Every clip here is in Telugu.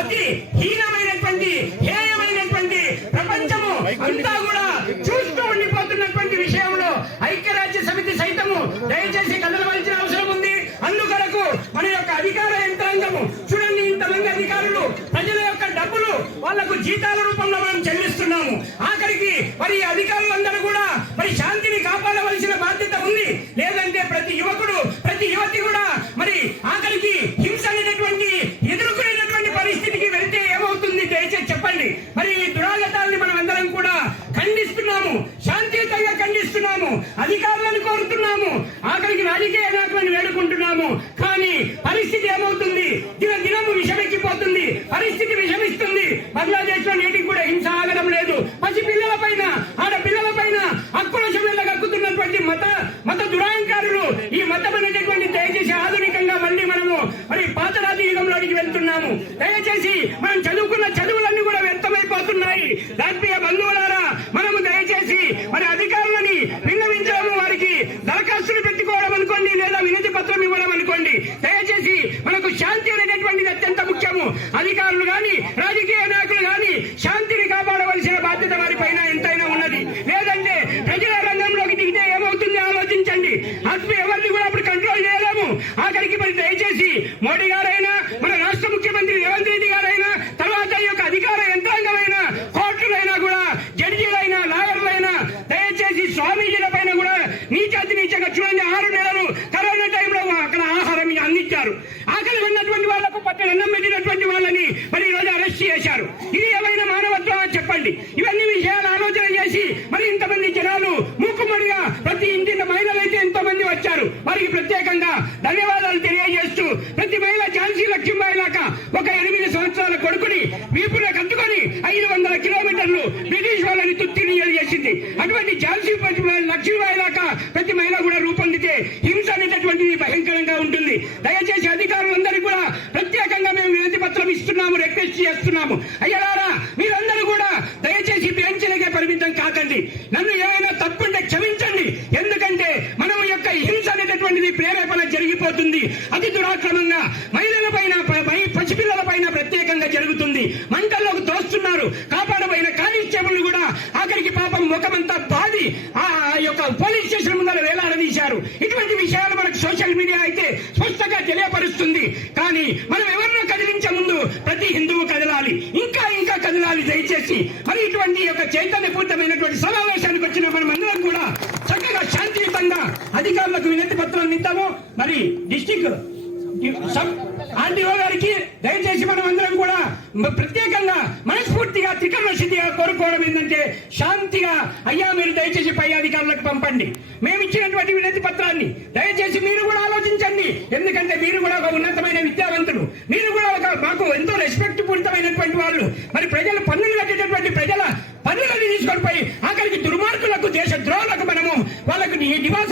అతి హీనమైనటువంటి హేయమైనటువంటి ప్రపంచము అంతా కూడా చూస్తూ ఉండిపోతున్నటువంటి విషయంలో ఐక్యరాజ్య సమితి సైతము దయచేసి కదలవలసిన అవసరం ఉంది. అందుకొరకు మన యొక్క అధికార యంత్రాంగము చూడండి ఇంతమంది అధికారులు ప్రజల యొక్క డబ్బులు వాళ్ళకు జీతాల రూపంలో మనం చెల్లిస్తున్నాము ఆఖరికి మరి ఈ అధికారులందరూ కూడా మరి శాంతిని కాపాడవలసిన బాధ్యత ఉంది లేదంటే ప్రతి యువకుడు ప్రతి యువతి కూడా మరి ఆఖరికి హింస అనేటటువంటి ఎదుర్కొనేటటువంటి పరిస్థితికి వెళ్తే ఏమవుతుంది దయచేసి చెప్పండి మరి ఈ దురాగతాలని మనం అందరం కూడా ఖండిస్తున్నాము శాంతియుతంగా ఖండిస్తున్నాము అధికారులను కోరుతున్నాము ఆఖరికి రాజకీయ నాయకులను వేడుకుంటున్నాము కానీ పరిస్థితి ఏమవుతుంది దిన దినము విషమెక్కిపోతుంది పరిస్థితి విషమిస్తుంది. బంగ్లాదేశ్లో నేటికి కూడా హింస ఆగడం లేదు. పసి పిల్లల పైన ఆడ పిల్లల పైన అక్రోశం వెళ్ళగక్కుతున్నటువంటి మత మత దురాంకారులు ఈ మతం అనేటటువంటి దయచేసి ఆధునికంగా మళ్ళీ మనము మరి పాతరాతి యుగంలోనికి వెళ్తున్నాము. దయచేసి మనం చదువుకున్న చదువులన్నీ కూడా వ్యర్థమైపోతున్నాయి దాత్మీయ బంధువులారా మనము దయచేసి మరి అధికారులని విన్నవించడం వారికి దరఖాస్తులు పెట్టుకోవడం అనుకోండి లేదా వినతి పత్రం ఇవ్వడం అనుకోండి దయచేసి మనకు శాంతి అనేటటువంటిది అత్యంత అధికారులుగా చేశారు. ఇది ఏమైనా మానవత్వం చెప్పండి. ఇవన్నీ విషయాలు ఆలోచన చేసి మరి ఇంతమంది జనాలు మూకుమ్మడిగా ప్రతి ఇంటి మహిళలు అయితే ఎంతో మంది వచ్చారు. వారికి ప్రత్యేకంగా ధన్యవాదాలు తెలియజేస్తూ ప్రతి మహిళ ఝాన్సీ లక్ష్మీబాయి లాగా ఒక ఎనిమిది సంవత్సరాల కొడుకుని వీపులో కట్టుకొని ఐదు వందల కిలోమీటర్లు బ్రిటిష్ వాళ్ళని తుత్తినియలు చేసింది అటువంటి ఝాన్సీ లక్ష్మీబాయి లాగా ప్రతి మహిళ కూడా రూపొందితే హింస అనేటటువంటిది భయంకరంగా ఉంటుంది దయచేసి అధికారులందరికీ కూడా ప్రత్యేకంగా మేము వినతి పత్రం ఇస్తున్నాము రిక్వెస్ట్ చేస్తున్నాము అయ్యలారా మీరందరూ కూడా దయచేసి బెంచ్లకే పరిమితం కాకండి. నన్ను ఏమైనా తప్పుంటే క్షమించండి. ఎందుకంటే మనం యొక్క హింస అనేటటువంటిది ప్రేరేపణ జరిగిపోతుంది. అతి దురాక్రమంగా మహిళల పైన పసిపిల్లల పైన ప్రత్యేకంగా జరుగుతుంది. మంటల్లోకి తోస్తున్నారు. కాపాడబోయిన కానిస్టేబుల్ కూడా ఆఖరికి పాపం ముఖమంతా బాధి ఆ యొక్క పోలీస్ స్టేషన్ ముందర వేలాడదీశారు. ఇటువంటి విషయాలు మనకు సోషల్ మీడియా అయితే స్పష్టంగా తెలియపరుస్తుంది. కానీ మనం ఎవరినో కదిలించే ముందు ప్రతి హిందువు కదలాలి ఇంకా ఇంకా కదలాలి దయచేసి మరి ఇటువంటి యొక్క చైతన్యపూరితమైనటువంటి సమావేశానికి వచ్చిన మనం అందరం కూడా చక్కగా శాంతియుతంగా అధికారులకు వినతి పత్రాన్ని ఇద్దాము. మరి డిస్టిక్ సబ్ ఆర్డీఓ గారికి దయచేసి మనం అందరం కూడా ప్రత్యేకంగా మనస్ఫూర్తిగా త్రికరణ శుద్ధిగా కోరుకోవడం ఏంటంటే శాంతిగా అయ్యా మీరు దయచేసి పై అధికారులకు పంపండి. మేము ఇచ్చినటువంటి వినతి పత్రాన్ని దయచేసి మీరు కూడా ఆలోచించండి. ఎందుకంటే మీరు కూడా ఒక ఉన్నతమైన విద్యావంతులు. మీరు కూడా ఒక మాకు ఎంతో రెస్పెక్ట్ పూరితమైనటువంటి వాళ్ళు. మరి ప్రజలు పన్నులు కట్టేటటువంటి ప్రజల పన్నులను తీసుకొని పోయి ఆఖరికి దుర్మార్గులకు దేశ ద్రోహులకు మనము వాళ్ళకు నివాస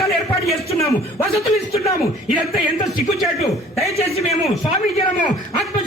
ఇస్తున్నాము వసతులు ఇస్తున్నాము. ఇదంతా ఎంత సిగ్గుచేటు. దయచేసి మేము స్వామీజీలము ఆత్మ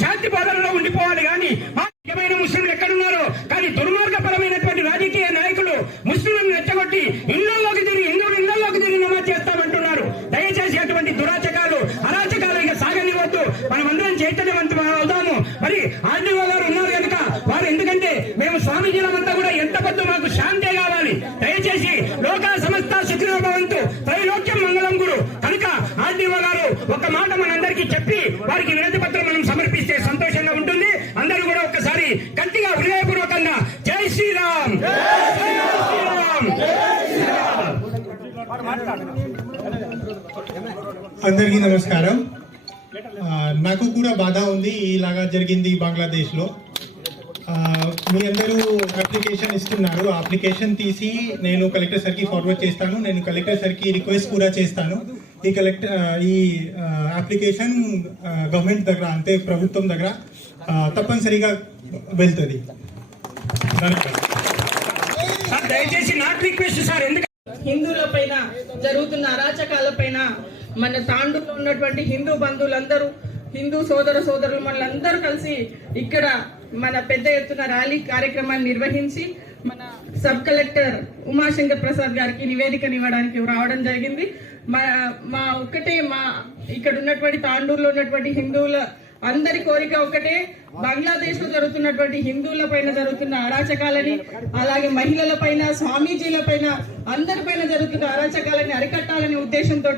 అందరికీ నమస్కారం. నాకు కూడా బాధ ఉంది ఇలాగా జరిగింది బంగ్లాదేశ్లో. మీ అందరూ అప్లికేషన్ ఇస్తున్నారు. ఆ అప్లికేషన్ తీసి నేను కలెక్టర్ సార్కి ఫార్వర్డ్ చేస్తాను. నేను కలెక్టర్ సార్కి రిక్వెస్ట్ కూడా చేస్తాను. ఈ కలెక్టర్ ఈ అప్లికేషన్ గవర్నమెంట్ దగ్గర అంటే ప్రభుత్వం దగ్గర తప్పనిసరిగా వెళ్తుంది. ధన్యవాదాలు. దయచేసి నాట్ రిక్వెస్ట్ సార్ ఎందుకంటే హిందువుల పైన జరుగుతున్న అరాచకాల పైన మన తాండూలో ఉన్నటువంటి హిందూ బంధువులందరూ హిందూ సోదర సోదరులు మనలందరూ కలిసి ఇక్కడ మన పెద్ద ఎత్తున ర్యాలీ కార్యక్రమాన్ని నిర్వహించి మన సబ్ కలెక్టర్ ఉమాశంకర్ ప్రసాద్ గారికి నివేదికను ఇవ్వడానికి రావడం జరిగింది. మా మా ఒక్కటే మా ఇక్కడ ఉన్నటువంటి తాండూరులో ఉన్నటువంటి హిందువుల అందరి కోరిక ఒకటే. బంగ్లాదేశ్లో జరుగుతున్నటువంటి హిందువుల పైన జరుగుతున్న అరాచకాలని అలాగే మహిళల పైన స్వామీజీల పైన అందరి పైన జరుగుతున్న అరాచకాలని అరికట్టాలనే ఉద్దేశంతో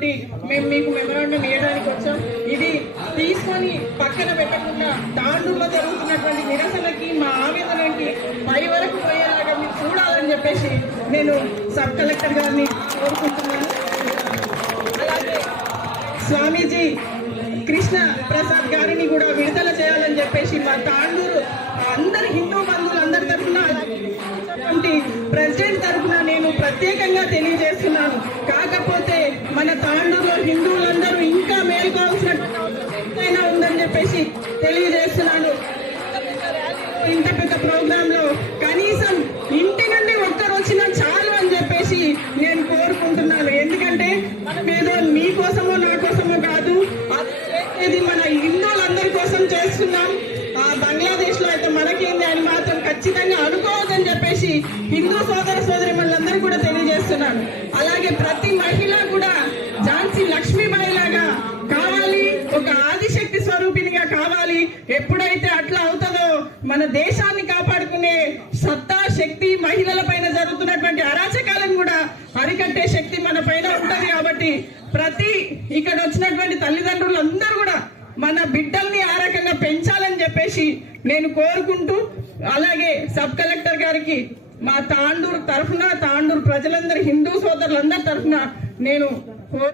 మేము మీకు మెమరాండం ఇవ్వడానికి వచ్చాం. ఇది తీసుకొని పక్కన పెట్టకుండా తాండ్రులో జరుగుతున్నటువంటి నిరసనకి మా ఆవేదనకి పై వరకు పోయేలాగా మీరు చూడాలని చెప్పేసి నేను సబ్ కలెక్టర్ గారిని కోరుకుంటున్నాను. అలాగే స్వామీజీ కృష్ణ ప్రసాద్ గారు ప్రెసిడెంట్ తరఫున నేను ప్రత్యేకంగా తెలియజేస్తున్నాను. కాకపోతే మన తాండూరులో హిందువులందరూ ఇంకా మేల్కోవాల్సిన ఉందని చెప్పేసి తెలియజే ఎప్పుడైతే అట్లా అవుతుందో మన దేశాన్ని కాపాడుకునే సత్తా శక్తి మహిళల పైన జరుగుతున్నటువంటి అరాచకాలను కూడా అరికట్టే శక్తి మన పైన ఉంటుంది కాబట్టి ప్రతి ఇక్కడ వచ్చినటువంటి తల్లిదండ్రులు అందరూ కూడా మన బిడ్డల్ని ఆ రకంగా పెంచాలని చెప్పేసి నేను కోరుకుంటూ అలాగే సబ్ కలెక్టర్ గారికి మా తాండూరు తరఫున తాండూరు ప్రజలందరి హిందూ సోదరులందరి తరఫున నేను కోరు